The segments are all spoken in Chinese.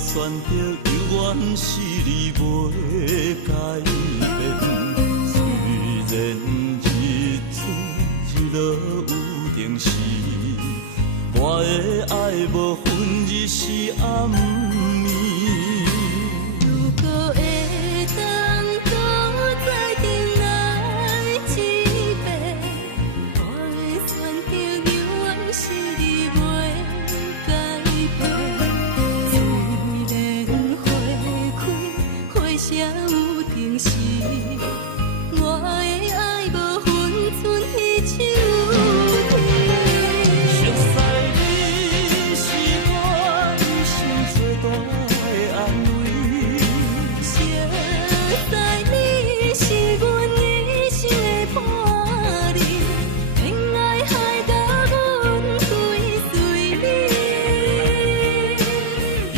选择永远是你袂改变。虽然日出日落有定时，我的爱无分日是暗暝。如果会当搁再重来一遍，我会选择永远是你袂改变。才有定时，我的爱无分春夏秋冬。熟悉你是我一生最大的安慰，熟悉你是阮一生的伴侣，恋爱害甲阮追随你，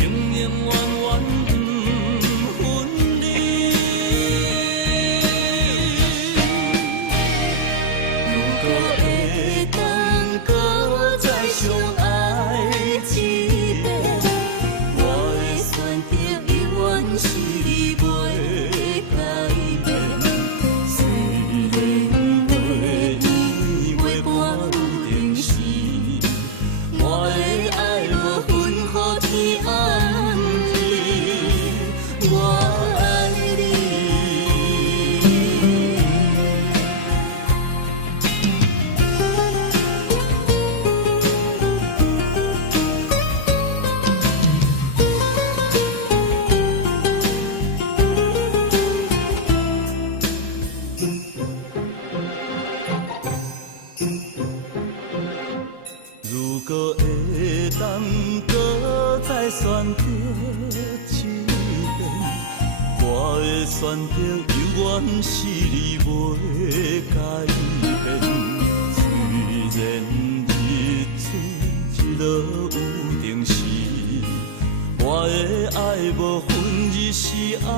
永永远远。如果会当搁再选择一遍，我会选择永远是你袂改变。虽然日出日落有定时，我的爱无分日是暗。